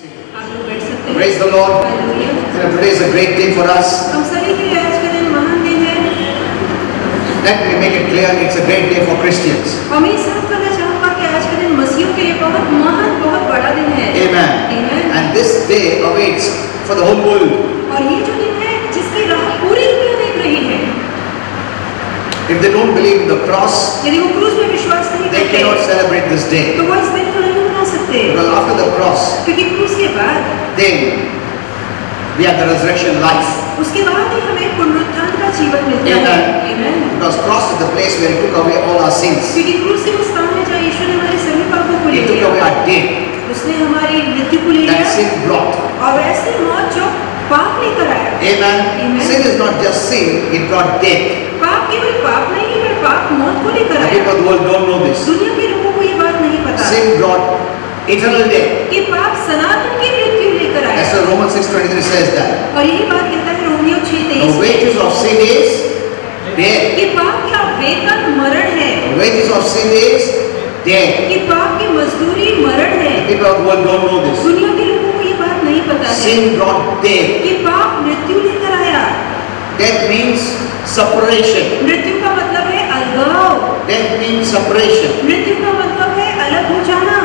आप लोग बैठ सकते हैं। Praise the Lord. Hallelujah. Today is a great day for us. हम सभी के लिए आज का दिन महान दिन है। Let me make it clear, it's a great day for Christians. और मैं साफ करना चाहूँगा कि आज का दिन मसीहियों के लिए बहुत महान, बहुत बड़ा दिन है। Amen. Amen. And this day awaits for the whole world. और ये जो दिन है जिसकी राह पूरी दुनिया देख रही है। If they don't believe in the cross, यदि वो क्रूस में विश्वास नहीं they करते, cannot celebrate this day. तो वो इस दिन को नहीं मना सकते। Because after the cross, क्योंकि क्रूस के बाद, then we have the resurrection life. उसके बाद ही हमें पुनरुत्थान का जीवन मिलता है। Amen. Because cross is the place where He took away all our sins. क्योंकि क्रूस से वो स्थान है जहाँ यीशु ने हमारे सभी पापों को ले He took लिया। away our death उसने हमारी मृत्यु को ले that लिया sin brought. और ऐसी मौत जो पाप लेकर आया। Amen. Amen. Sin is not just sin, it brought death. पाप केवल पाप नहीं है, पर पाप मौत को लेकर The आया। people of the world don't know this. दुनिया के लोगों को ये बात नहीं पता Sin brought eternal death. कि पाप सनातन की मृत्यु लेकर That's आया। why Romans 6:23 says that. और यही बात कहता है Romeo 6:23 The wages of sin is death. कि पाप का वेतन मरण है। The wages of sin is death. कि पाप की मजदूरी मरण है। The people of the world don't know this. दुनिया के लोगों को ये बात नहीं पता है Sin brought death. कि पाप मृत्यु लेकर आया। Death means separation. मृत्यु का मतलब है अलगाव। Death means separation. मृत्यु का मतलब है अलग हो जाना।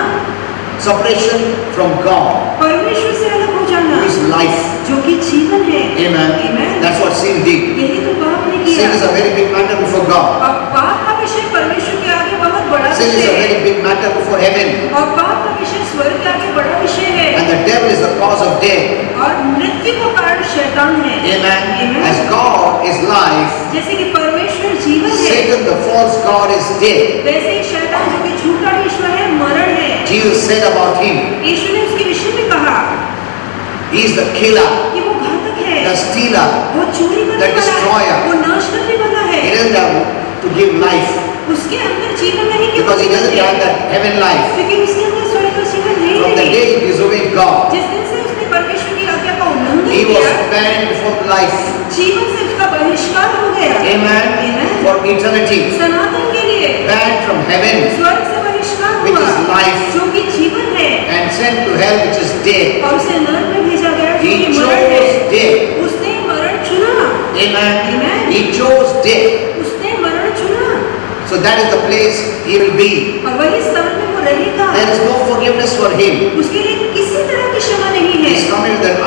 Separation from God, परमेश्वर से अलग हो जाना, who is life. जो कि जीवन है। Amen. Amen. That's what sin did. यही तो पाप ने किया। Sin is a very big matter before God. और पाप का विषय परमेश्वर के आगे बहुत बड़ा Sin is विषय a है। very big matter before heaven. और पाप का विषय स्वर्ग के आगे बड़ा विषय है। And the devil is the cause of death. और मृत्यु का कारण शैतान है। Amen. Amen. As God is life, जैसे कि परमेश्वर जीवन है, Satan, the false God, is death. वैसे ही शैतान जो कि झूठा ईश्वर है मरण है। Jesus said about him, यीशु ने उसके विषय में कहा he is the killer, कि वो घातक है, the stealer. वो चोरी करने the वाला destroyer. है, वो नाश करने वाला है। He doesn't have to give life उसके अंदर जीवन नहीं कि because he वो doesn't जीवन have they. that heaven life. क्योंकि उसके अंदर स्वर्ग का जीवन है From ही the नहीं। day he disobeyed God, जिस दिन से उसने परमेश्वर की आज्ञा का उल्लंघन he was किया, banned from life. जीवन से उसका बहिष्कार हो गया। Amen. Amen. For eternity. सनातन के लिए Banned from heaven स्वर्ग से बहिष्कार which हुआ, is life, जो कि जीवन है, and sent to hell which is death. और उसे नरक में भेजा गया जो He कि मरण है। chose death. उसने मरण चुना। Amen. Amen. He chose death. उसने मरण चुना So that is the place he will be. और वही स्थान में वो रहेगा। There is no forgiveness for him. उसके लिए किसी तरह की क्षमा नहीं He है। is committed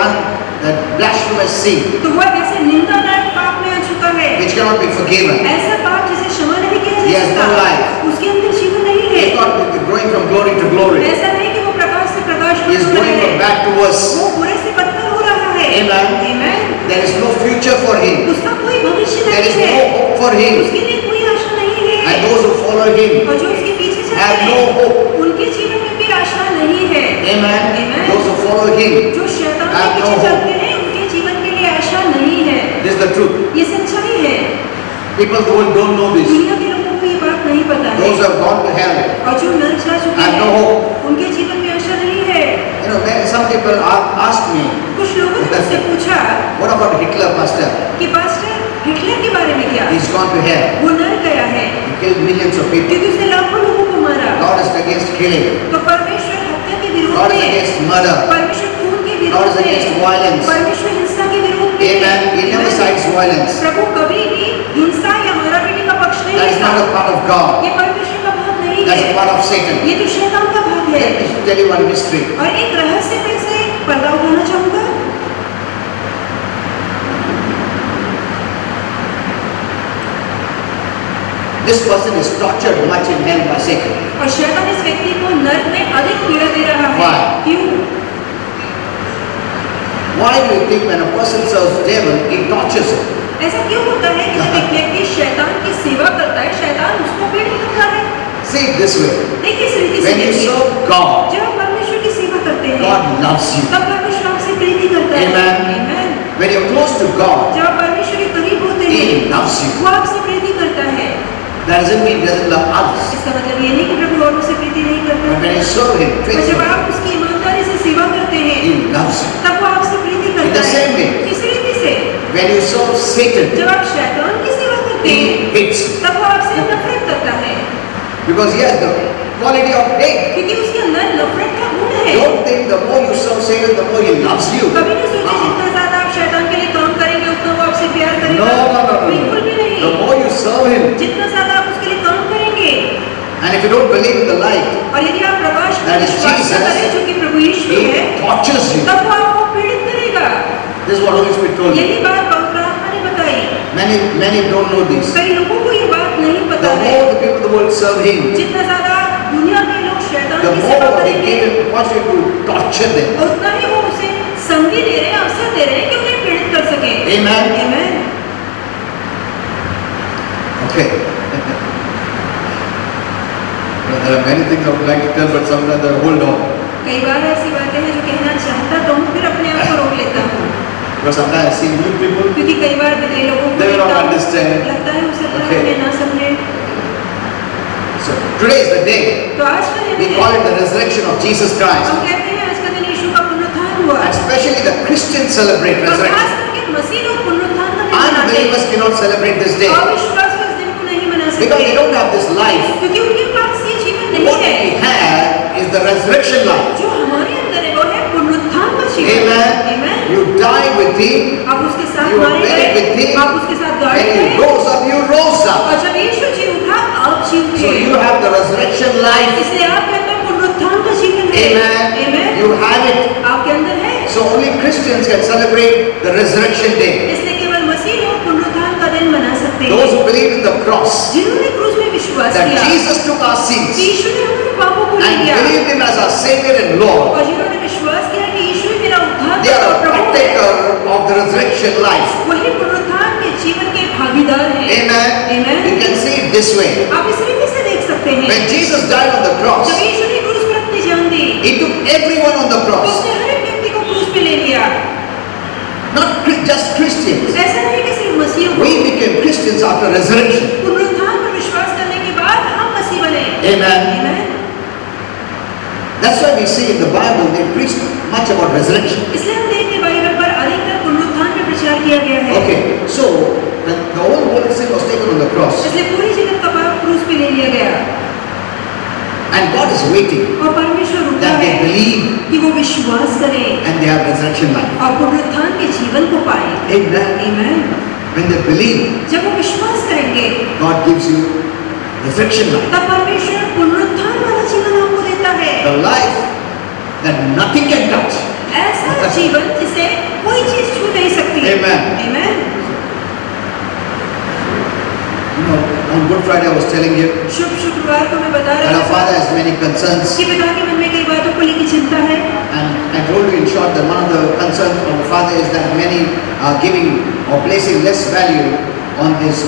that blasphemous sin तो वह ऐसे निंदादायक पाप में आ चुका है, which cannot be forgiven. ऐसा पाप जिसे क्षमा नहीं किया He जा has सकता। no life. उसके अंदर जीवन नहीं He है। is not growing from glory to glory. ऐसा नहीं कि वो प्रकाश से प्रकाश He में is हो रहा going from है, bad to worse. वो बुरे से बदतर हो रहा है। Amen. Amen. There is no future for him. उसका कोई भविष्य There is नहीं no है, hope for him. उसके लिए कोई आशा नहीं है, And those who follow him और जो उसके पीछे चलते have no हैं hope. उनके जीवन में भी आशा नहीं है। Amen. Amen. Those who follow him, जो शैतान के have no पीछे hope. चलते हैं उनके जीवन के लिए आशा नहीं है। this is the truth. ये सच्चाई है। People don't know this. दुनिया के लोगों को ये बात नहीं पता है, Those who have gone to hell और जो नरक जा चुके have no हैं hope. उनके जीवन में आशा नहीं है। You know, some people asked me, कुछ लोगों ने मुझसे पूछा what about Hitler, pastor? कि पास्टर हिटलर के बारे में क्या? He's gone to hell. वो नरक गया है He killed millions of people. क्योंकि उसने लाखों लोगों को मारा। God is against killing. तो परमेश्वर हत्या के विरोध God is में, against murder. परमेश्वर खून के God विरोध is against में, violence. परमेश्वर हिंसा के विरोध में। Amen. He never cites violence. प्रभु कभी भी हिंसा या मारापीटी का पक्ष नहीं That is not a लेता। part of God. ये परमेश्वर का भाग नहीं That's a है, part of Satan. ये तो शैतान का भाग है। Let me tell you one mystery. और एक रहस्य में से पर्दा उठाना चाहूंगा। This person is tortured much in hell by Satan. और शैतान इस व्यक्ति को नरक में अधिक पीड़ा दे रहा है। Why? क्यों? Why do you think when a person serves devil, he tortures him? ऐसा क्यों होता है कि जब एक व्यक्ति शैतान की सेवा करता है, शैतान उसको पीड़ित करता है? See it this way. देखिए इस रीति से When you देखिए, serve God, जब आप परमेश्वर की सेवा करते हैं, God loves you. तब परमेश्वर आपसे प्रीति करता है। Amen. Amen. When you're close to God, जब आप परमेश्वर के करीब होते हैं, He loves you. वो आपसे प्रीति करता है। That doesn't mean He doesn't love others. इसका मतलब ये नहीं कि प्रभु औरों से प्रीति नहीं But करता। when you serve Him और जब faithfully, आप उसकी ईमानदारी से सेवा करते हैं, He loves you. तब वो आपसे प्रीति In करता the है। same way, इस रीति से when you serve Satan, जब आप शैतान की सेवा करते He हैं, hates you. तब वो आपसे नफरत करता है। Because He has the quality of hate. क्योंकि उसके अंदर नफरत का गुण है। Don't think the more you serve Satan, the more he loves you. कभी नहीं सोचे जितना ज्यादा आप शैतान के लिए काम करेंगे उतना वो आपसे प्यार करेगा। No. बिल्कुल भी नहीं। The more you serve him, जितना ज्यादा आप उसके लिए काम करेंगे, and if you don't believe in the light, और यदि आप प्रकाश में that is विश्वास न Jesus, करें जो कि प्रभु यीशु he है, tortures you. तब वो आपको पीड़ित करेगा। This is what Holy Spirit told me. यही बात पवित्र आत्मा ने बताई। Many don't know this. कई लोगों को ये बात नहीं The पता है। more the people of the world serve him, जितना ज्यादा दुनिया के लोग शैतान the की सेवा more they करेंगे, give him opportunity to torture them. उतना ही वो उसे संगी दे रहे हैं, अवसर दे रहे हैं कि उन्हें पीड़ित कर सके। Amen. Amen. Okay. There are many things I would like to tell, but sometimes I hold on. कई बार ऐसी बातें हैं जो कहना चाहता तो हूँ, फिर अपने आप को रोक लेता हूँ, Because sometimes I see new people, क्योंकि कई बार नए लोगों को they will not देखता हूँ, understand. लगता है उसे Okay. उन्हें ना समझे। So today is the day. तो आज का दिन We है, call it the resurrection of Jesus Christ. हम कहते हैं आज का दिन यीशु का पुनरुत्थान हुआ। And especially the Christians celebrate और खास resurrection. करके मसीह लोग पुनरुत्थान का दिन मनाते Unbelievers हैं। cannot celebrate this day अविश्वासी इस दिन को नहीं मना because they सकते, don't have this life. क्योंकि उनके पास ये जीवन नहीं What है। we have is the resurrection life. जो हमारे अंदर है वो है पुनरुत्थान का जीवन। Amen. Amen. You died with him, आप उसके साथ you were मारे buried with गए, him, आप उसके साथ गाड़े and गए, you rose up, you rose up. और जब यीशु जी उठा आप जी So उठे। you have the resurrection life. इसलिए आपके अंदर पुनरुत्थान का जीवन है। Amen. Amen. You have it. आपके अंदर है। So only Christians can celebrate the resurrection day. इसलिए केवल मसीह लोग पुनरुत्थान का दिन मना सकते Those हैं। who believe in the cross, जिन्होंने क्रूस में विश्वास that किया, Jesus took our sins यीशु ने हमारे पापों को and लिया, believed him as our Savior and Lord, और जिन्होंने विश्वास किया कि यीशु ही मेरा उद्धार they are और a प्रभु है, partaker of the resurrection life. वही पुनरुत्थान के जीवन के भागीदार हैं। Amen. Amen. You can see it this way. आप इस रीति से देख सकते हैं, When Jesus died on the cross, जब यीशु ने क्रूस पर अपनी जान दी, he took everyone on the तो cross. उसने हर एक व्यक्ति को क्रूस पे ले लिया। Not just Christians. ऐसा नहीं कि सिर्फ मसीहों को, We became Christians after resurrection. पुनरुत्थान पर विश्वास करने के बाद हम मसीह बने। Amen. Amen. That's why we see in the Bible they preach much about resurrection. इसलिए हम देखते हैं बाइबल पर अधिकतर पुनरुत्थान पे प्रचार किया गया है। Okay, so when the whole world sin was taken on the cross, इसलिए पूरी जगत का पाप क्रूस पे ले लिया गया, and God is waiting और परमेश्वर रुका that they है believe कि वो विश्वास करें and they have resurrection life. और पुनरुत्थान के जीवन को पाए। Amen. Amen. When they believe, जब वो विश्वास करेंगे, God gives you resurrection life. तब परमेश्वर पुनरुत्थान वाला जीवन आपको देता है। The life that nothing can touch. ऐसा जीवन जिसे कोई चीज छू नहीं सकती। Amen. Amen. You know, on Good Friday I was telling you शुभ शुक्रवार को मैं बता that रहा our था Father has many concerns, कि पिता के मन में कई बातों को लेकर चिंता है, and I told you in short that one of the concerns of the Father is that many are giving or placing less value on these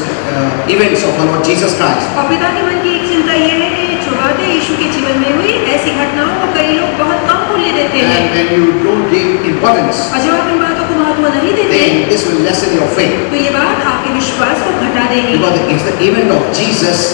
events of our Lord Jesus Christ. और पिता के मन की एक चिंता ये है कि जो बातें यीशु के जीवन में हुई ऐसी घटनाओं को कई लोग बहुत कम मूल्य देते हैं, And when you don't give importance, और जब आप इन बातों को महत्व नहीं देते then this will lessen your faith. तो ये बात आपके विश्वास को घटा देगी, Because it's the event of Jesus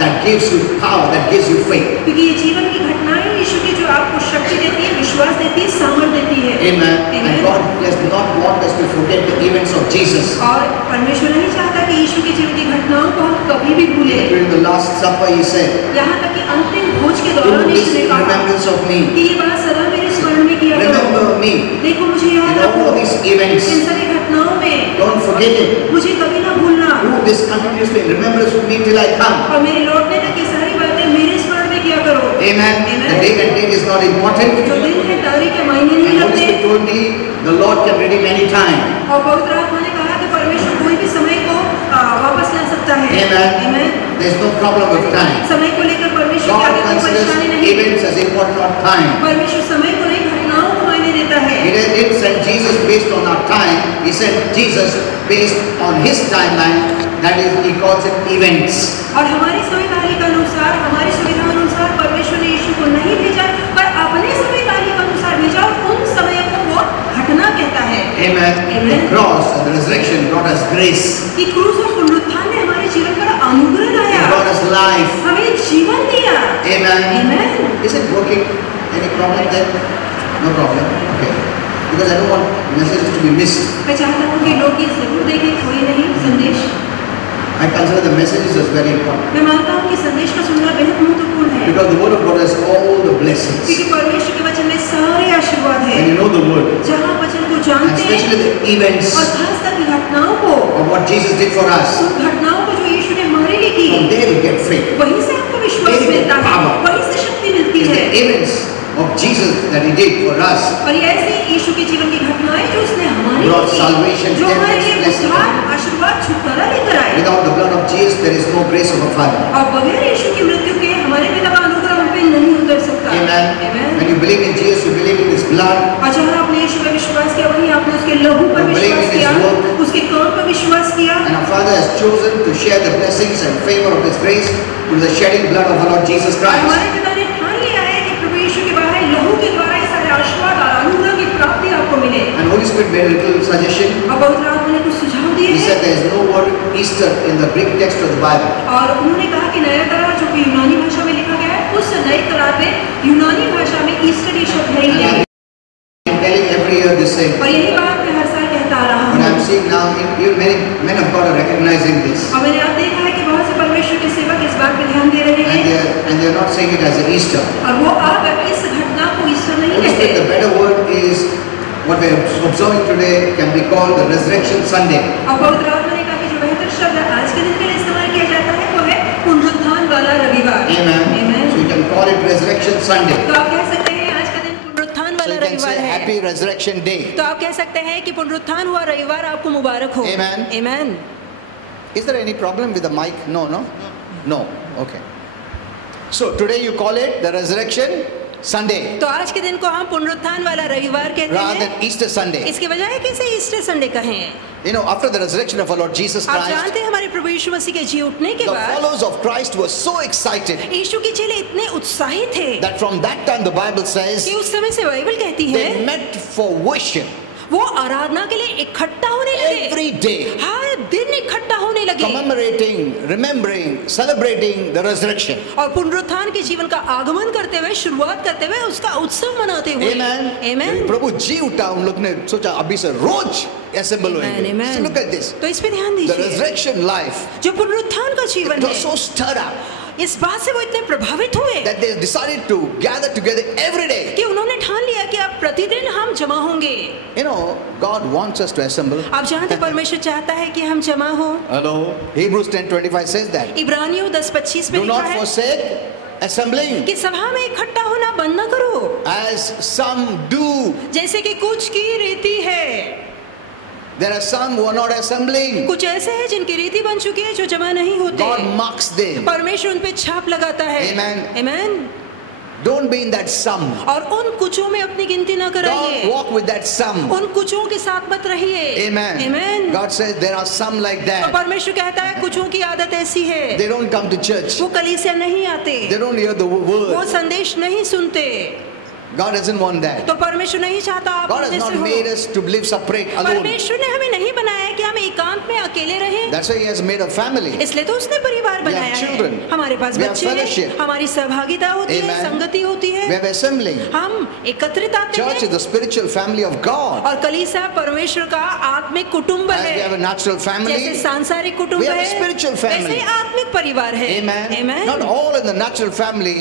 that gives you power, that gives you faith. क्योंकि ये जीवन की घटनाएं यीशु की जो आपको शक्ति देती है, विश्वास देती है, सामर्थ देती है। Amen. Amen. And God does not want us to forget the events of Jesus. और परमेश्वर नहीं चाहता कि यीशु के जीवन की घटनाओं को हम कभी भी भूलें। During the Last Supper, He said, यहाँ तक कि अंतिम भोज के "Do दौरान this यीशु ने in कहा remembrance of me." कि ये बात सदा मेरे स्मरण में किया करो। Remember me देखो मुझे याद in रखो all these events. इन सभी घटनाओं में, Don't forget it. मुझे कभी ना भूलना, Do this continuously in remembrance of me till I come. और मेरे लौटने तक ये सारी बातें मेरे स्मरण में किया करो। Amen. The date and date is not important. जो दिन है तारीख के मायने नहीं And Holy रखते, Spirit told me the Lord can redeem any time. और पवित्र आत्मा ने कहा कि परमेश्वर कोई भी समय को वापस ला सकता है। Amen. Amen. There's no problem with time. समय को लेकर परमेश्वर God के आगे कोई considers परेशानी नहीं। events as important, not time. परमेश्वर समय को नहीं, घटनाओं को मायने देता है। He didn't send Jesus based on our time. He sent Jesus based on His timeline. That is, He calls it events. और हमारी समय तारीख अनुसार, हमारी सुविधा अनुसार परमेश्वर ने यीशु को नहीं भेजा, पर अपने समय तारीख अनुसार भेजा, और उन समयों को वो घटना कहता है। Amen. Amen. The cross and the resurrection brought us grace. कि क्रूस और पुनरुत्थान ने हमारे जीवन पर अनुग्रह It लाया, brought us life. हमें जीवन दिया। Amen. Amen. Is it working? Any problem there? No problem. Okay. Because I don't want messages to be missed. मैं चाहता हूँ कि लोग ये जरूर देखें, कोई नहीं संदेश। I consider the messages as very important. मैं मानता हूँ कि संदेश का सुनना बेहद महत्वपूर्ण है। Because the word of God has all the blessings. क्योंकि परमेश्वर के वचन में सारे आशीर्वाद हैं। When you know the word, जहाँ वचन को and जानते हैं especially the events और खासकर की घटनाओं को, of what Jesus did for us, उन घटनाओं को जो यीशु ने हमारे लिए की, from there you get faith. वहीं से आपको विश्वास मिलता है, वहीं से शक्ति मिलती It's है। the events of Jesus that He did for us. और ये ऐसे यीशु के जीवन की घटनाएं जो उसने हमारे लिए Brought की, salvation, जो हमारे लिए blessing. उद्धार, आशीर्वाद, छुटकारा लेकर आए। Without the blood of Jesus, there is no grace of a Father. और बगैर यीशु की मृत्यु के हमारे पिता का अनुग्रह हम पे नहीं उतर सकता। Amen. Amen. When you believe in Jesus, you believe in His blood. और जहाँ आपने यीशु पर विश्वास किया, वहीं आपने उसके लहू पर You believe विश्वास in His किया, work. उसके काम पर विश्वास किया। And our Father has chosen to share the blessings and favor of His grace through the shedding blood of our Lord Jesus और Christ. हमारे पिता ने ठान लिया है कि प्रभु यीशु के बाहर लहू के द्वारा ये सारे आशीर्वाद और अनुग्रह की प्राप्ति आपको मिले। And Holy Spirit made a little suggestion. और पवित्र आत्मा ने कुछ सुझाव दिए He हैं said there is no word Easter in the Greek text of the Bible. और उन्होंने कहा कि नया करार जो कि यूनानी भाषा में लिखा गया है, उस नए करार में यूनानी भाषा में ईस्टर ये शब्द है ही And नहीं। I'm telling every year the same. और यही बात मैं हर साल कहता आ रहा But हूँ। I'm seeing now, even many men of God are recognizing this. और मैंने आप देखा है कि बहुत से परमेश्वर के सेवक इस बात पे ध्यान दे रहे हैं And they're not saying it as an Easter. और वो अब इस घटना को ईस्टर नहीं Holy Spirit, the कहते। better word is what we're observing today can be called the Resurrection Sunday. और पवित्र आत्मा ने कहा कि जो बेहतर शब्द आज के दिन के लिए इस्तेमाल किया जाता है वो है पुनरुत्थान वाला रविवार। Amen. Amen. So you can call it Resurrection Sunday. तो आप कह सकते हैं आज का दिन पुनरुत्थान So वाला you can रविवार say है। Happy Resurrection Day. तो आप कह सकते हैं कि पुनरुत्थान हुआ रविवार आपको मुबारक हो। Amen. Amen. Is there any problem with the mic? No. No. Okay. So today you call it the Resurrection Sunday तो आज के दिन को हम पुनरुत्थान वाला रविवार कहते rather हैं। than Easter Sunday. इसके बजाय कैसे ईस्टर संडे कहें? You know, after the resurrection of our Lord Jesus आप Christ, जानते हैं हमारे प्रभु यीशु मसीह के जी उठने के the बाद followers of Christ were so excited यीशु के चेले इतने उत्साहित थे that from that time the Bible says कि उस समय से बाइबल कहती they है met for worship वो आराधना के लिए इकट्ठा होने लगे। every day, हर दिन इकट्ठा होने लगे commemorating, remembering, celebrating the resurrection. और पुनरुत्थान के जीवन का आगमन करते हुए, शुरुआत करते हुए, उसका उत्सव मनाते हुए। Amen. Amen. प्रभु जी उठा, उन लोग ने सोचा अभी से रोज assemble होंगे. Amen. So look at this. तो इस पे ध्यान The दीजिए। resurrection life, जो पुनरुत्थान का जीवन it was है, so stirred up इस बात से वो इतने प्रभावित हुए that they decided to gather together every day. कि उन्होंने ठान लिया कि अब प्रतिदिन हम जमा होंगे। You know, God wants us to assemble. आप जानते हैं परमेश्वर चाहता है कि हम जमा हो। Hello. Hebrews 10:25 says that. इब्रानियों 10:25 में Do लिखा not है forsake assembling कि सभा में इकट्ठा होना बंद न करो, as some do. जैसे कि कुछ की रीति है। There are some who are not assembling. कुछ ऐसे हैं जिनकी रीति बन चुकी है जो जमा नहीं होते। God marks them. परमेश्वर उन पे छाप लगाता है। Amen. Amen. Don't be in that some. और उन कुछों में अपनी गिनती न Don't कराइए। walk with that some. उन कुछों के साथ मत रहिए। Amen. Amen. God says there are some like और that. परमेश्वर कहता है कुछों की आदत ऐसी है, They don't come to church. वो कलीसिया नहीं आते, They don't hear the वो word. संदेश नहीं सुनते। God doesn't want that. तो परमेश्वर नहीं चाहता आप God has जैसे not हो। made us to live separate alone. परमेश्वर ने हमें नहीं बनाया कि हम एकांत में अकेले रहें। That's why He has made a family. इसलिए तो उसने परिवार We have बनाया children. है। हमारे पास We have बच्चे हैं, fellowship. हमारी सहभागिता होती है, Amen. संगति होती We है, have assembling. हम एकत्रित आते Church is हैं the spiritual family of God. और कलीसिया परमेश्वर का आत्मिक कुटुंब As we have a है। natural जैसे family, सांसारिक कुटुंब we have a है, spiritual family. वैसे आत्मिक परिवार है। Amen. Amen. Not all in the natural family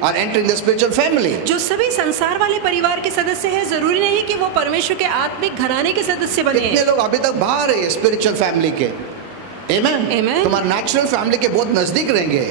are entering the spiritual family. जो सभी संसार वाले परिवार के सदस्य हैं, जरूरी नहीं कि वो परमेश्वर के आत्मिक घराने के सदस्य बने। कितने लोग अभी तक बाहर है स्पिरिचुअल फैमिली के? Amen. Amen. तुम्हारे नेचुरल फैमिली के बहुत नजदीक रहेंगे,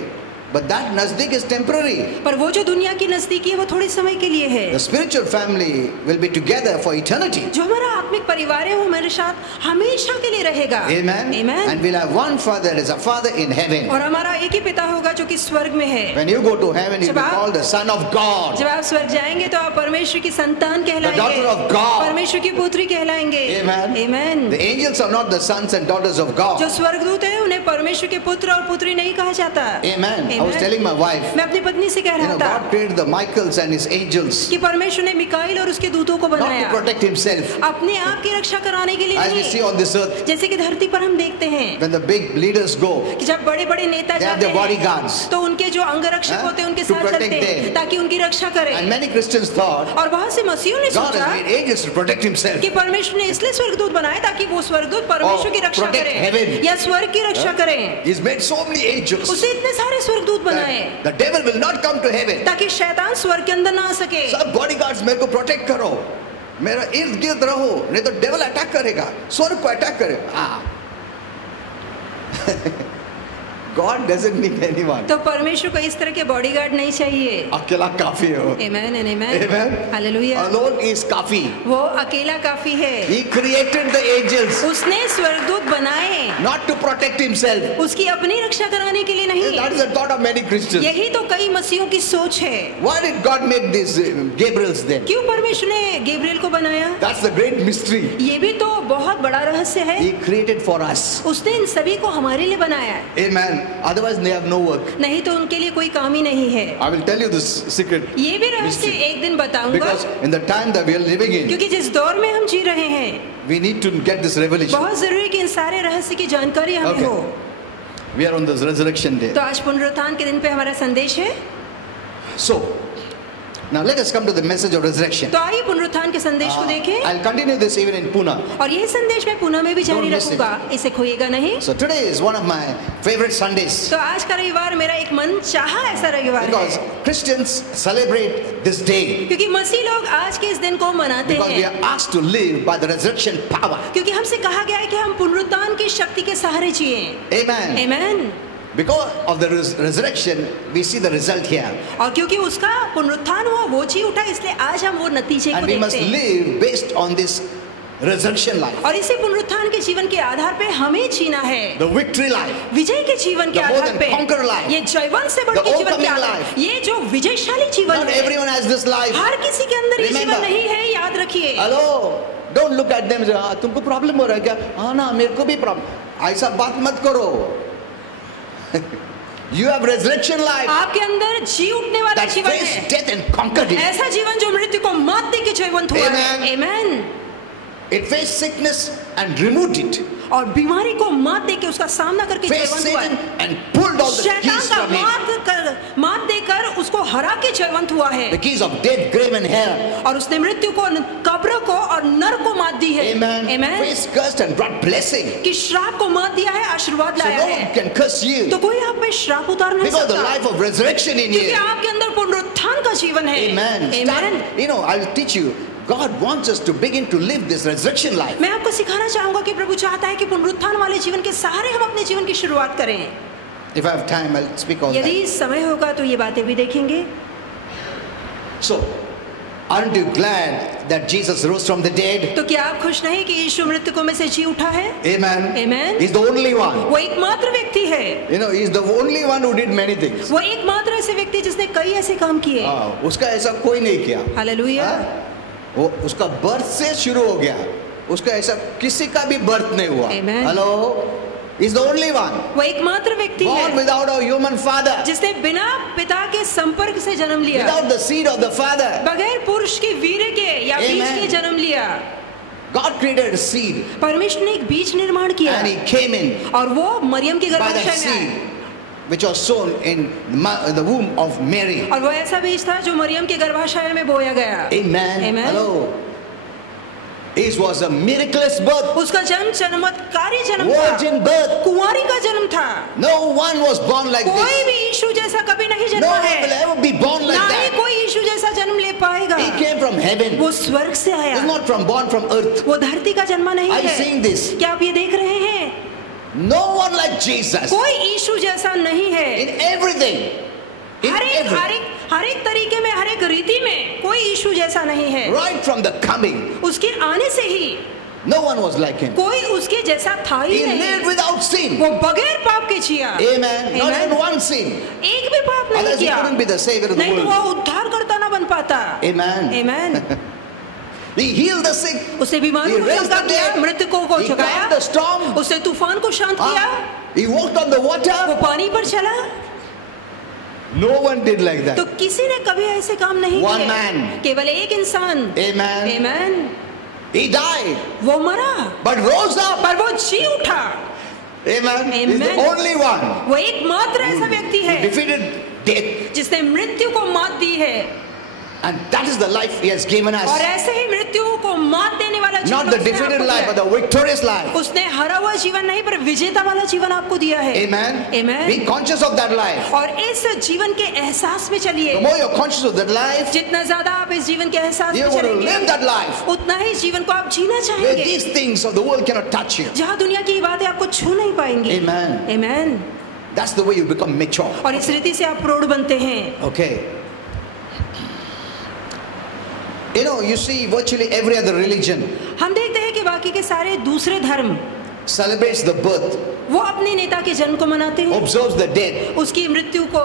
but that नजदीक is temporary. पर वो जो दुनिया की नजदीकी है वो थोड़े समय के लिए है। The spiritual family will be together for eternity. जो हमारा आत्मिक परिवार है वो हमारे साथ हमेशा के लिए रहेगा। Amen. Amen. And we'll have one Father as a Father in heaven. और हमारा एक ही पिता होगा जो कि स्वर्ग में है। When you go to heaven, you'll be जब आप- called the Son of God. जब आप स्वर्ग जाएंगे तो आप परमेश्वर की संतान कहलाएंगे, daughter of God. परमेश्वर की पुत्री कहलाएंगे। Amen. Amen. The angels are not the sons and daughters of God. जो स्वर्गदूत हैं उन्हें परमेश्वर के पुत्र और पुत्री नहीं कहा जाता। Amen. I was telling my wife, मैं अपनी पत्नी से कह you रहा know, था God created the Michaels and his angels कि परमेश्वर ने मिकाईल और उसके दूतों को not to बनाया protect himself. अपने आप की रक्षा कराने के लिए As we see नहीं। on this earth, जैसे कि धरती पर हम देखते हैं when the big leaders go, कि जब बड़े बड़े नेता they have जाते their हैं bodyguards. तो उनके उनके जो अंगरक्षक होते हैं उनके To साथ protect चलते हैं them. ताकि उनकी रक्षा करें। And many Christians thought और बहुत से मसीहों ने God सोचा has made angels to protect himself. कि परमेश्वर ने इसलिए स्वर्गदूत बनाए ताकि वो स्वर्गदूत परमेश्वर की रक्षा protect करें heaven. या स्वर्ग की रक्षा करें। He's made so many angels उसने इतने सारे स्वर्गदूत बनाए that the devil will not come to heaven. ताकि शैतान स्वर्ग के अंदर ना आ सके। सब बॉडीगार्ड्स मेरे को प्रोटेक्ट करो, मेरा इर्द गिर्द रहो, नहीं तो डेविल अटैक करेगा, स्वर्ग को अटैक करेगा। God doesn't need anyone. तो परमेश्वर को इस तरह के बॉडीगार्ड नहीं चाहिए। अकेला काफी हो। Amen and amen. Amen. Hallelujah. Alone is काफी। वो अकेला काफी है। He created the angels उसने स्वर्गदूत बनाए not to protect himself. उसकी अपनी रक्षा कराने के लिए नहीं। That is the thought of many Christians. यही तो कई मसीहों की सोच है। Why did God make these Gabriels then? क्यों परमेश्वर ने गैब्रिएल को बनाया? That's the great mystery. ये भी तो बहुत बड़ा रहस्य है। He created for us. उसने इन सभी को हमारे लिए बनाया है। Amen. Otherwise they have no work. नहीं तो उनके लिए कोई काम ही नहीं है। I will tell you this secret. ये भी रहस्य एक दिन बताऊंगा। Because in the time that we are living in, क्योंकि जिस दौर में हम जी रहे हैं, we need to get this revelation. बहुत जरूरी है कि इन सारे रहस्य की जानकारी हमें हो। We are on this resurrection day. तो आज पुनरुत्थान के दिन पे हमारा संदेश है। So, now let us come to the message of resurrection. तो आइए पुनरुत्थान के संदेश को देखें। I'll continue this even in Pune. और यह संदेश मैं पुणे में भी जारी Don't miss it. रखूंगा, इसे खोइएगा नहीं। So today is one of my favorite Sundays. तो आज का रविवार मेरा एक मन चाहा ऐसा रविवार Because है। Christians celebrate this day. क्योंकि मसीह लोग आज के इस दिन को मनाते Because we हैं। are asked to live by the resurrection power. क्योंकि हमसे कहा गया है कि हम पुनरुत्थान की शक्ति के सहारे जिए। Amen. Amen. Because of the resurrection, we see the result here. और क्योंकि उसका पुनरुत्थान हुआ, वो जी उठा, इसलिए आज हम वो नतीजे को And we must देखते हैं। live based on this resurrection life. और इसे पुनरुत्थान के जीवन के आधार पे हमें जीना है। The victory life. विजय के जीवन के The more आधार than पे, conquer life. ये जयवंत से बढ़ The के जीवन के overcoming आधार, life. ये जो विजयशाली जीवन Not है, everyone has this life. हर किसी के अंदर ये Remember. जीवन नहीं है, याद रखिए। Hello, don't look at them. तुमको प्रॉब्लम हो रहा है क्या? हाँ ना, मेरे को भी प्रॉब्लम। ऐसा बात मत करो। You have resurrection life आपके अंदर जी उठने वाला that जीवन faced है, death and conquered it. ऐसा जीवन जो मृत्यु को मात दे के जयवंत हुआ है। Amen. Amen. It faced sickness and removed it. और बीमारी को मात दे के उसका सामना करके Faced जयवंत हुआ Satan है। and pulled all the शैतान keys का from him. मात देकर उसको हरा के जयवंत हुआ है। The keys of death, grave and hell. और उसने मृत्यु को, कब्र को और नर को मात दी है। Amen. Amen. Faced cursed and brought blessing. कि श्राप को मात दिया है, आशीर्वाद So लाया no है। one can curse you. तो कोई आप पे श्राप उतार नहीं Because the सकता, life of resurrection in क्योंकि you. आपके अंदर पुनरुत्थान का जीवन है। Amen. Amen. You know, I'll teach you. God wants us to begin to live this resurrection life. मैं आपको सिखाना चाहूंगा कि प्रभु चाहता है कि पुनरुत्थान वाले जीवन के सहारे हम अपने जीवन की शुरुआत करें। If I have time, I'll speak on यदि that. समय होगा तो ये बातें भी देखेंगे। So, aren't you glad that Jesus rose from the dead? तो क्या आप खुश नहीं कि यीशु मृतकों में से जी उठा है? Amen. Amen. He's the only one. वो एकमात्र व्यक्ति है। You know, he's the only one who did many things. वो एकमात्र ऐसे व्यक्ति जिसने कई ऐसे काम किए। उसका ऐसा कोई नहीं किया। हालेलुया। वो उसका बर्थ से शुरू हो गया, उसका ऐसा किसी का भी बर्थ नहीं हुआ। Amen. Hello, He's the only one. वो एकमात्र व्यक्ति Born है without a human father, जिसने बिना पिता के संपर्क से जन्म लिया, without the seed of the father. बगैर पुरुष के वीर्य के या बीज Amen. के जन्म लिया। God created a seed परमेश्वर ने एक बीज निर्माण किया and he came in और वो मरियम के by that गर्भाशय में seed आया। which was sown in the womb of Mary. और वो ऐसा बीज था जो मरियम के गर्भाशय में बोया गया। Amen. Amen. Hello. It was a miraculous birth, उसका जन्म चमत्कारी जन्म था, virgin birth. कुंवारी का जन्म था। No one was born like कोई this. भी यीशु जैसा कभी नहीं No जन्मा one will है, ever be born like ना ही that. कोई यीशु जैसा जन्म ले पाएगा। He came from heaven. वो स्वर्ग से He's आया, not born from earth. वो धरती का जन्मा नहीं Are you है। seeing this? क्या आप ये देख रहे हैं? No one like Jesus. कोई यीशु जैसा नहीं है। In everything. In her everything. एक तरीके में, हर एक रीति में कोई यीशु जैसा नहीं है। Right from the coming, उसके आने से ही no one was like him. कोई उसके जैसा था ही He lived नहीं। without sin. वो बगैर पाप के जिया। Amen. Not Amen. even one sin. एक भी पाप नहीं Otherwise he किया, couldn't be the savior of the नहीं तो world. वो उद्धार करता ना बन पाता। Amen. Amen. He healed the sick. उसने बीमारों He को raised चंगा the किया, dead. मृतकों को He जगाया, calmed the storm. उसने तूफान को शांत किया, He walked on the वो water. पानी पर चला। No one did like तो that. किसी ने कभी ऐसे काम नहीं One किए। man. केवल एक इंसान। Amen. Amen. He died, वो मरा but rose up. पर वो जी उठा। Amen. He's the Amen. only one वो एकमात्र ऐसा व्यक्ति who है defeated मात दी है। And that is the life He has given us. और ऐसे ही मृत्यु को मात देने वाला जीवन Not the उसने defeated आपको life, दिया but the victorious life. है। उसने हरा हुआ जीवन नहीं पर विजेता वाला जीवन आपको दिया है। Amen. Amen. Be conscious of that life. और इस जीवन के एहसास में चलिए। The more you're conscious of that life, जितना ज्यादा आप इस जीवन के एहसास you're में going to live चलेंगे, that life. उतना ही जीवन को आप जीना Where चाहेंगे, these things of the world cannot touch you. जहाँ दुनिया की बातें आपको छू नहीं पाएंगी। Amen. Amen. That's the way you become mature. और इस रीति से आप प्रौढ़ बनते हैं। Okay. You know, you see virtually every other religion हम देखते हैं कि बाकी के सारे दूसरे धर्म celebrates the birth, वो अपने नेता के जन्म को मनाते हैं, observes the death उसकी मृत्यु को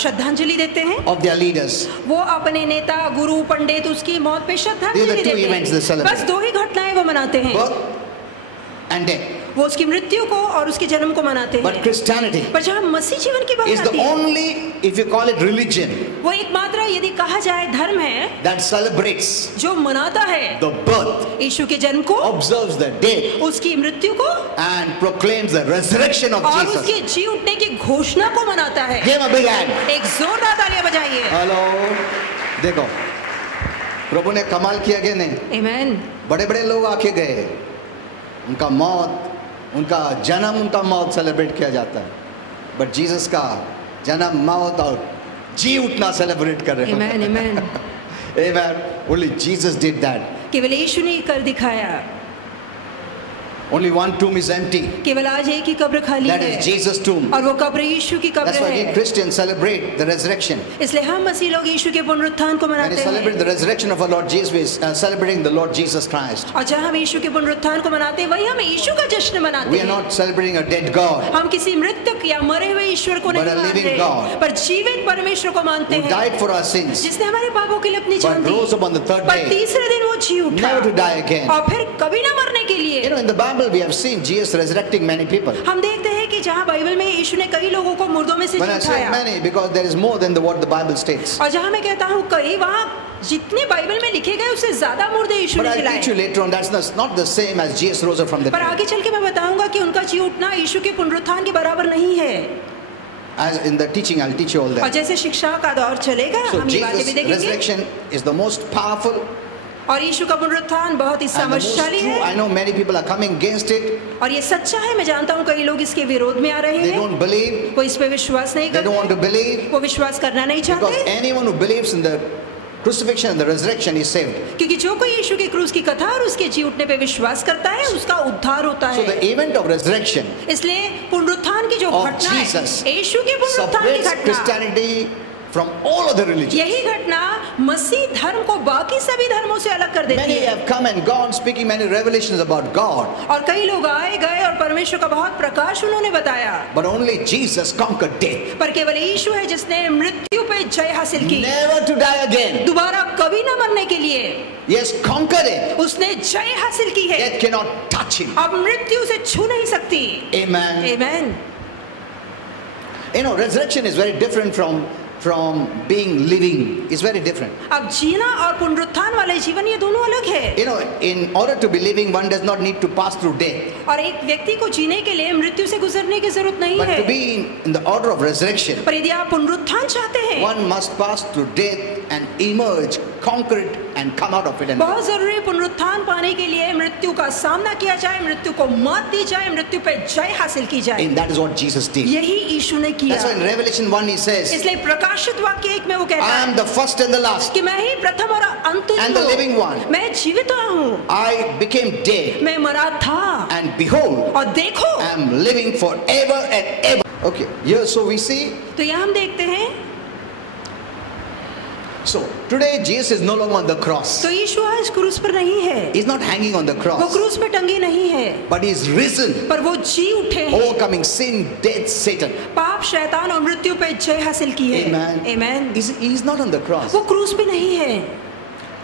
श्रद्धांजलि देते हैं। of their leaders. वो अपने नेता, गुरु, पंडित, उसकी मौत पे श्रद्धांजलि These are the two देते events they हैं। celebrate. बस दो ही घटनाएं वो मनाते हैं, Birth and death. वो उसकी मृत्यु को और उसके जन्म को मनाते But हैं। Christianity पर जहाँ मसीह जीवन की बात is the आती है, only, if you call it religion, वो एकमात्र यदि कहा जाए धर्म है that celebrates जो मनाता है the birth, यीशु के जन्म को, observes the death, उसकी मृत्यु को and proclaims the resurrection of और Jesus. उसके जी उठने की घोषणा को मनाता है। Give him a big hand. एक जोरदार तालियां बजाइए। हेलो, देखो प्रभु ने कमाल किया कि नहीं? आमीन। बड़े बड़े लोग आके गए, उनका मौत, उनका जन्म, उनका मौत सेलिब्रेट किया जाता है, बट जीसस का जन्म, मौत और जी उठना सेलिब्रेट कर रहे हैं। आमीन, आमीन। Amen. Only Jesus did that. केवल यीशु ने कर दिखाया। Only one tomb is empty. केवल आज एक ही कब्र खाली That है is Jesus' tomb. और वो कब्र यीशु की कब्र That's why we है। Christians celebrate the resurrection. इसलिए हम मसीह लोग यीशु के पुनरुत्थान को When we मनाते celebrate हैं। the resurrection of our Lord Jesus, we are celebrating the Lord Jesus Christ. और जहाँ हम यीशु के पुनरुत्थान को मनाते हैं, वही हम यीशु का जश्न मनाते We are हैं। not celebrating a dead God हम किसी मृतक या मरे हुए ईश्वर को But नहीं a मान living God. रहे, पर जीवित परमेश्वर को मानते who हैं, died for our sins, जिसने हमारे पापों के लिए अपनी जान but the, rose up on the third पर day, तीसरे दिन वो जी उठा never to die again. और फिर कभी ना मरने के लिए। You know, in the Bible we have seen Jesus resurrecting many people. हम देखते हैं कि जहाँ बाइबल में यीशु ने कई लोगों को मुर्दों में से When जी I say उठाया, many, because there is more than what the Bible states. और जहाँ मैं कहता हूँ कई, वहाँ जितने बाइबल में लिखे गए उससे ज्यादा मुर्दे यीशु But ने I'll teach you जिलाए। later on, that's not the same as Jesus rose up from the पर dead. आगे चल के मैं बताऊंगा कि उनका जी उठना यीशु के पुनरुत्थान के बराबर नहीं है। As in the teaching, I'll teach you all और that. जैसे शिक्षा का दौर चलेगा So हम ये बातें भी Jesus' देखेंगे। resurrection is the most powerful और यीशु का पुनरुत्थान बहुत ही and the most सामर्थ्यशाली true. I है know many people are coming against it. और ये सच्चा है। मैं जानता हूँ कई लोग इसके विरोध में आ रहे They हैं, don't believe. वो इस पे विश्वास नहीं They don't want करते, to believe. वो विश्वास करना नहीं Because चाहते, anyone who believes in the crucifixion and the resurrection is saved. क्योंकि जो कोई यीशु के क्रूस की कथा और उसके जी उठने पे विश्वास करता है उसका उद्धार होता So है। the event of resurrection इसलिए पुनरुत्थान की जो of घटना है, Jesus यीशु के पुनरुत्थान की separates घटना, Christianity from all other religions. यही घटना मसीह धर्म को बाकी सभी धर्मों से अलग कर देती Many है। have come and gone speaking many revelations about God, और कई लोग आए गए और परमेश्वर का बहुत प्रकाश उन्होंने बताया, but only Jesus conquered death, पर केवल यीशु है जिसने मृत्यु पे जय हासिल की, never to die again. दोबारा कभी न मरने के लिए He has conquered it. उसने जय हासिल की है। Death cannot touch him. अब मृत्यु उसे छू नहीं सकती। Amen. आमीन। You know, resurrection is very different from being living. It's very different. अब जीना और पुनरुत्थान वाले जीवन ये दोनों अलग है। You know, in order to be living, one does not need to pass through death. और एक व्यक्ति को जीने के लिए मृत्यु से गुजरने की जरूरत नहीं But है, to be in the order of resurrection, पर यदि आप पुनरुत्थान चाहते हैं, one must pass through death and emerge, conquer it and come out of it. And बहुत जरूरी पुनरुत्थान पाने के लिए मृत्यु का सामना किया जाए, मृत्यु को मात दी जाए, मृत्यु पे जय हासिल की जाए। and that is what Jesus did. यही यीशु ने किया। That's why in Revelation 1 he says, इसलिए प्रकाशित वाक्य 1 में वो कहता I है am the first and the last. कि मैं ही प्रथम और अंतिम And the हूँ। living one. मैं जीवित हूँ, I became dead, मैं मरा था and behold, और देखो। I am living forever and ever. Okay, here so we see. तो यहाँ हम देखते हैं, So today Jesus is no longer on the cross. तो यीशु आज क्रूस पर नहीं है, He's not hanging on the वो cross, क्रूस पे टंगे नहीं है, but he's risen, पर वो जी उठे हैं, overcoming sin, death, Satan. पाप, शैतान और मृत्यु पे जय हासिल की है। Amen. आमीन। He's not on the cross. वो क्रूस पे नहीं है।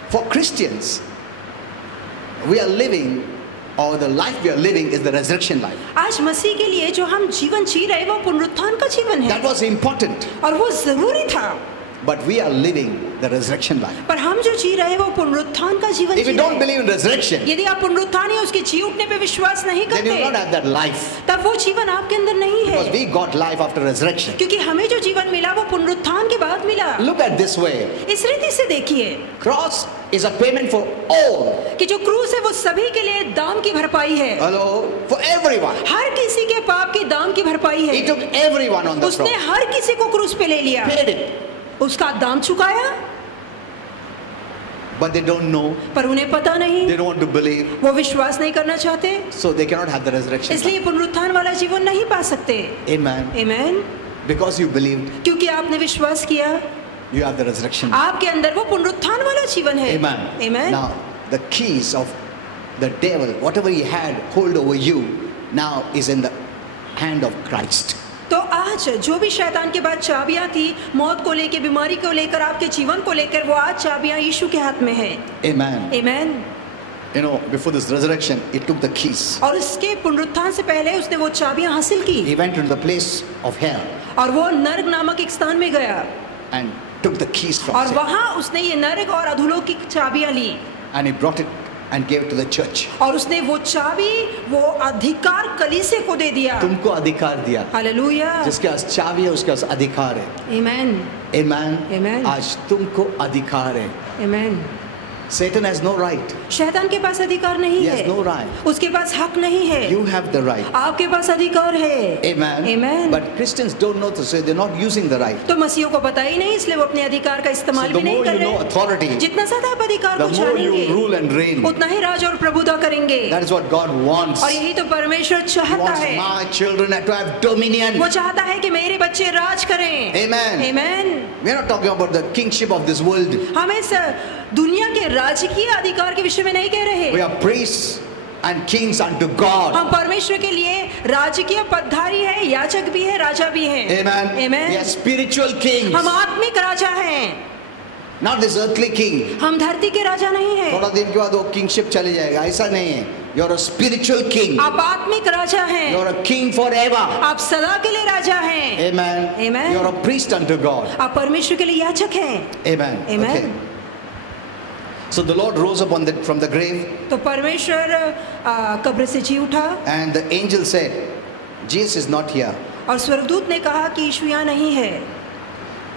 For Christians, we are living, or the life we are living is the resurrection life. आज मसीह के लिए जो हम जीवन जी रहे वो पुनरुत्थान का जीवन है, That was important. और वो जरूरी था। But we are living the resurrection life. पर हम जो जी रहे हैं वो पुनरुत्थान का जीवन If जी you रहे don't हैं। believe in resurrection, यदि आप पुनरुत्थान या उसके जी उठने पे विश्वास नहीं then you will not करते, have that life. तब वो जीवन आपके अंदर नहीं Because है, we got life after resurrection. क्योंकि हमें जो जीवन मिला वो पुनरुत्थान के बाद मिला। Look at this way. इस रीति से देखिए Cross is a payment for all. कि जो क्रूस है वो सभी के लिए दाम की भरपाई है, Hello? For everyone. हर किसी के पाप की दाम की भरपाई He है। took everyone on the उसने cross. हर किसी को क्रूस पे ले लिया, Paid it. उसका दाम चुकाया, But they don't know. पर उन्हें पता They नहीं, don't want to believe. वो विश्वास नहीं करना चाहते, So they cannot have the resurrection. इसलिए पुनरुत्थान वाला जीवन नहीं पा सकते। Amen. आमीन। Because you believed, क्योंकि आपने विश्वास किया, you have the resurrection. आपके अंदर वो पुनरुत्थान वाला जीवन है। Amen. आमीन। Now, the keys of the devil, whatever he had hold over you, now is in the hand of Christ. तो आज जो भी शैतान के बाद चाबियां थी, मौत को लेकर, बीमारी को लेकर, आपके जीवन को लेकर, वो आज चाबियां यीशु के हाथ में है। Amen. आमीन। You know, before this resurrection, he took the keys. और इसके पुनरुत्थान से पहले उसने वो चाबियां हासिल की He went into the place of hell और वो नरक नामक एक स्थान में गया and took the keys from और Satan. वहां उसने ये नरक और अधोलोक की चाबियां ली And he brought it and gave it to the church. और उसने वो चाबी, वो अधिकार कलीसिया को दे दिया। तुमको अधिकार दिया। हालेलुया। जिसके पास चाबी है उसके पास अधिकार है। आमीन। Amen. Amen. आज तुमको अधिकार है। आमीन। Satan has no right. शैतान के पास अधिकार नहीं He है, has no right. उसके पास हक नहीं है, You have the right. आपके पास अधिकार है। Amen. Amen. But Christians don't know this, so they're not using the right. तो मसीहियों को पता ही नहीं, इसलिए वो अपने अधिकार का So इस्तेमाल the भी नहीं more कर you know रहे। authority, जितना ज्यादा आप अधिकार the को more you जानेंगे, rule and reign. उतना ही राज और प्रभुता करेंगे। That is what God wants. और यही तो परमेश्वर He चाहता wants है। my children to have dominion. वो चाहता है कि मेरे बच्चे राज करें। Amen. आमीन। We are not talking about the kingship of this world. हम इस दुनिया के राजकीय अधिकार के विषय में नहीं कह रहे। We are priests and kings unto God. हम परमेश्वर के लिए राजकीय पदधारी है, याजक भी है, राजा भी है। Amen. Amen. We are spiritual kings. हम आत्मिक राजा हैं, Not this earthly king. हम धरती के राजा नहीं हैं। थोड़ा दिन के बाद वो किंगशिप चली जाएगा, ऐसा नहीं है. You are a spiritual king. आप आत्मिक राजा हैं, You are a king forever. आप सदा के लिए राजा हैं। Amen. Amen. You are a priest unto God. आप परमेश्वर के लिए याजक हैं। Amen. Amen. Okay. So the Lord rose up from the grave, तो परमेश्वर कब्र से जी उठा and the angel said, Jesus is not here. और स्वर्गदूत ने कहा कि यीशु यहाँ नहीं है,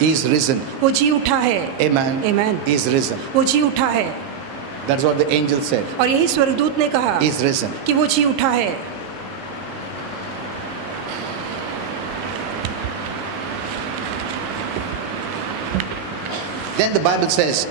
He is risen. वो जी उठा है। Amen. Amen. He is risen. वो जी उठा है। That's what the angel said. और यही स्वर्गदूत ने कहा He is risen. कि वो जी उठा है। Then the Bible says,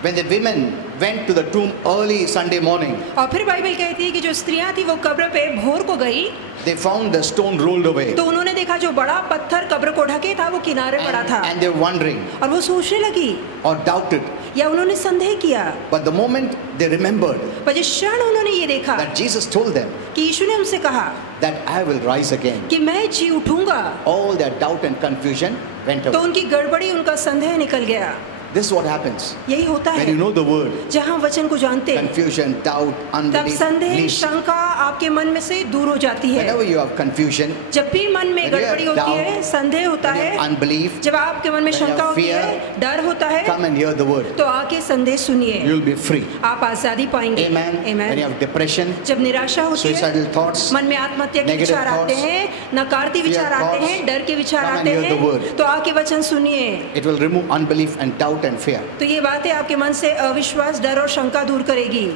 when the women went to the tomb early Sunday morning, और फिर बाइबल कहती है कि जो स्त्रियां थी वो कब्र पे भोर को गई they found the stone rolled away. तो उन्होंने देखा जो बड़ा पत्थर कब्र को ढके था वो किनारे पड़ा था And they were wondering और वो सोचने लगी or doubted. या उन्होंने संदेह किया। But the moment they remembered पर जिस क्षण उन्होंने ये देखा that Jesus told them कि यीशु ने उनसे कहा that I will rise again, कि मैं जी उठूंगा, all their doubt and confusion went तो away. उनकी गड़बड़ी, उनका संदेह निकल गया। This is what happens यही होता when है you know the word. जहाँ वचन को जानते हैं, Confusion, doubt, तब unbelief संदेह, leaves. शंका आपके मन में से दूर हो जाती है। Whenever you have confusion, जब भी मन में when you गड़बड़ी have होती है, doubt, संदेह होता when you है, have unbelief, जब आपके मन में when you शंका have होती fear, है, डर होता है, come and hear the word. तो आके संदेश सुनिए, You will be free. आप आजादी पाएंगे। Amen. When you have depression, जब निराशा होती है, suicidal thoughts, मन में आत्महत्या के negative विचार आते thoughts, हैं, नकारती fear विचार आते thoughts, हैं, डर के विचार come and आते hear the word. हैं, तो आके वचन सुनिए। it will remove unbelief and doubt and fear. तो ये बातें आपके मन से अविश्वास, डर और शंका दूर करेगी।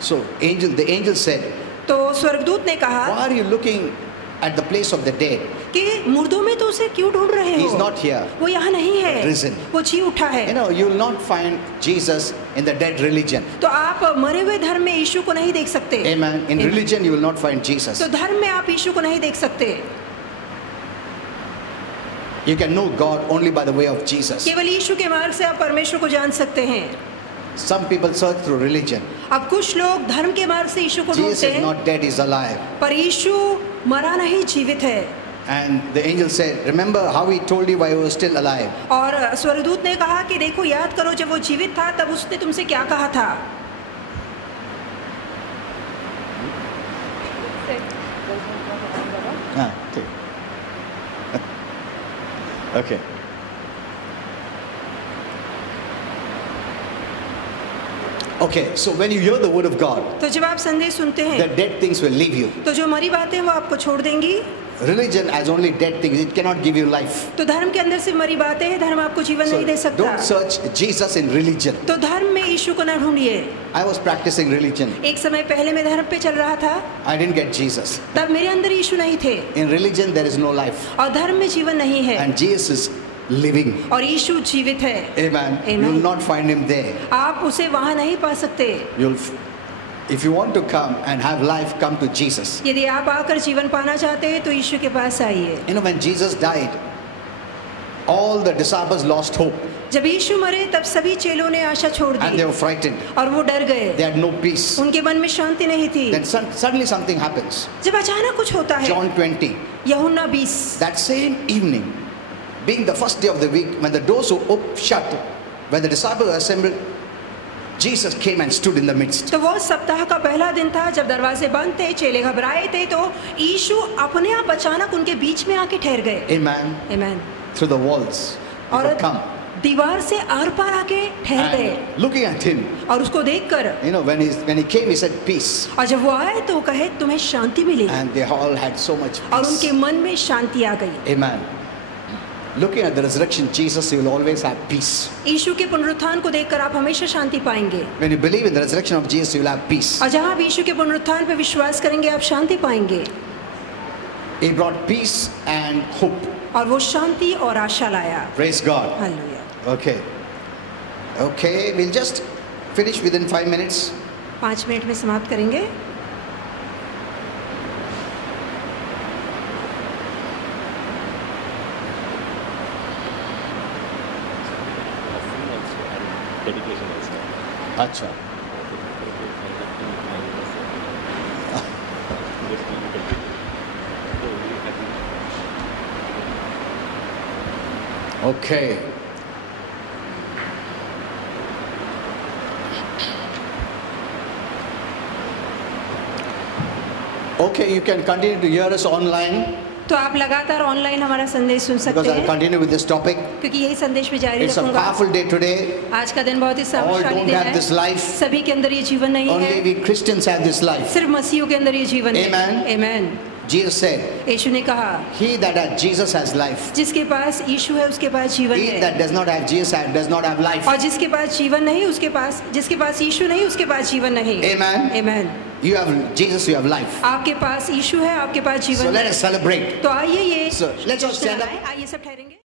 So the angel said, तो स्वर्गदूत ने कहा why are you looking at the place of the dead? कि मुर्दों में तो उसे क्यों ढूंढ रहे He is हो? not here. वो यहाँ नहीं है, Risen. वो जी उठा है। You know, you will not find Jesus in the dead religion. तो आप मरे हुए धर्म में यीशु को नहीं देख सकते। Amen. In Amen. religion, you will not find Jesus. तो धर्म में आप यीशु को नहीं देख सकते। You can know God only by the way of Jesus. केवल यीशु के मार्ग से आप परमेश्वर को जान सकते हैं। Some people search through religion. अब कुछ लोग धर्म के मार्ग से यीशु को Jesus ढूंढते is हैं, not dead, he's alive. पर यीशु मरा नहीं, जीवित है। And the angel said, remember how he told you why he was still alive. और स्वर्गदूत ने कहा कि देखो, याद करो जब वो जीवित था तब उसने तुमसे क्या कहा था। Okay. Okay, so when you hear the word of God, तो जब आप संदेश सुनते the हैं dead things will leave you. तो जो मरी बातें वो आपको छोड़ देंगी। Religion has only dead things, it cannot give you life. तो धर्म के अंदर से मरी बातें हैं, धर्म आपको जीवन नहीं दे So सकता। don't search Jesus in religion. तो धर्म में यीशु को न ढूंढिए। I was practicing religion. एक समय पहले मैं धर्म पे चल रहा था, I didn't get Jesus. तब मेरे अंदर यीशु नहीं थे In religion there is no life. और धर्म में जीवन नहीं है And Jesus is living. और यीशु जीवित है। Amen. Amen. You will not find him there. आप उसे वहाँ नहीं पा सकते। If you want to come and have life, come to Jesus. यदि आप आकर जीवन पाना चाहते हैं तो यीशु के पास आइए। You know, when Jesus died, all the disciples lost hope जब यीशु मरे तब सभी चेलों ने आशा छोड़ and they the were frightened. और वो डर गए। They had no peace. उनके मन में शांति नहीं थी। Then suddenly something happens. जब अचानक कुछ होता है। John 20. यूहन्ना 20। That same evening, being the first day of the week, when the doors were shut, when the disciples were assembled, Jesus came and stood in the midst. तो वो सप्ताह का पहला दिन था जब दरवाजे बंद थे, चेले घबराए थे, तो यीशु अपने आप अचानक उनके बीच में आके ठहर गए। Amen. Amen. Through the walls, he और would come. दीवार से आर पार आके ठहर गए And looking at him, और उसको देखकर, you know, when he came, he said peace, और जब वो आए तो वो कहे तुम्हें शांति मिली and they all had so much और peace. उनके मन में शांति आ गई। Amen. Looking at the resurrection Jesus, you will always have peace. यीशु के पुनरुत्थान को देखकर आप हमेशा शांति पाएंगे When you believe in the resurrection of Jesus, you will have peace. और जहाँ आप यीशु के पुनरुत्थान पे विश्वास करेंगे आप शांति पाएंगे। He brought peace and hope. और वो शांति और आशा लाया। Praise God. Hallelujah. Okay. Okay, we'll just finish within 5 minutes. 5 minute में समाप्त करेंगे। Dedication also. Acha. Okay. Okay, you can continue to hear us online तो आप लगातार ऑनलाइन हमारा संदेश सुन सकते because I'll हैं continue with this topic. क्योंकि यही संदेश में जारी It's a रखूंगा। powerful day today. आज का दिन बहुत ही All सामर्थ्यशाली don't दिन have this है। life. सभी के अंदर ये जीवन नहीं Only है, we Christians have this life. सिर्फ मसीहों के अंदर ये जीवन है। Amen. Amen. Jesus said, यीशु ने कहा, he that has Jesus has life. जिसके पास यीशु है उसके पास जीवन He है that does not have Jesus does not have life. और जिसके पास जीवन नहीं उसके पास, जिसके पास यीशु नहीं उसके पास जीवन नहीं। Amen. Amen. You have Jesus, you have life. आपके पास यीशु है, आपके पास So जीवन let है। us celebrate. तो आइए ये So let's all stand up. आइए सब ठहरेंगे।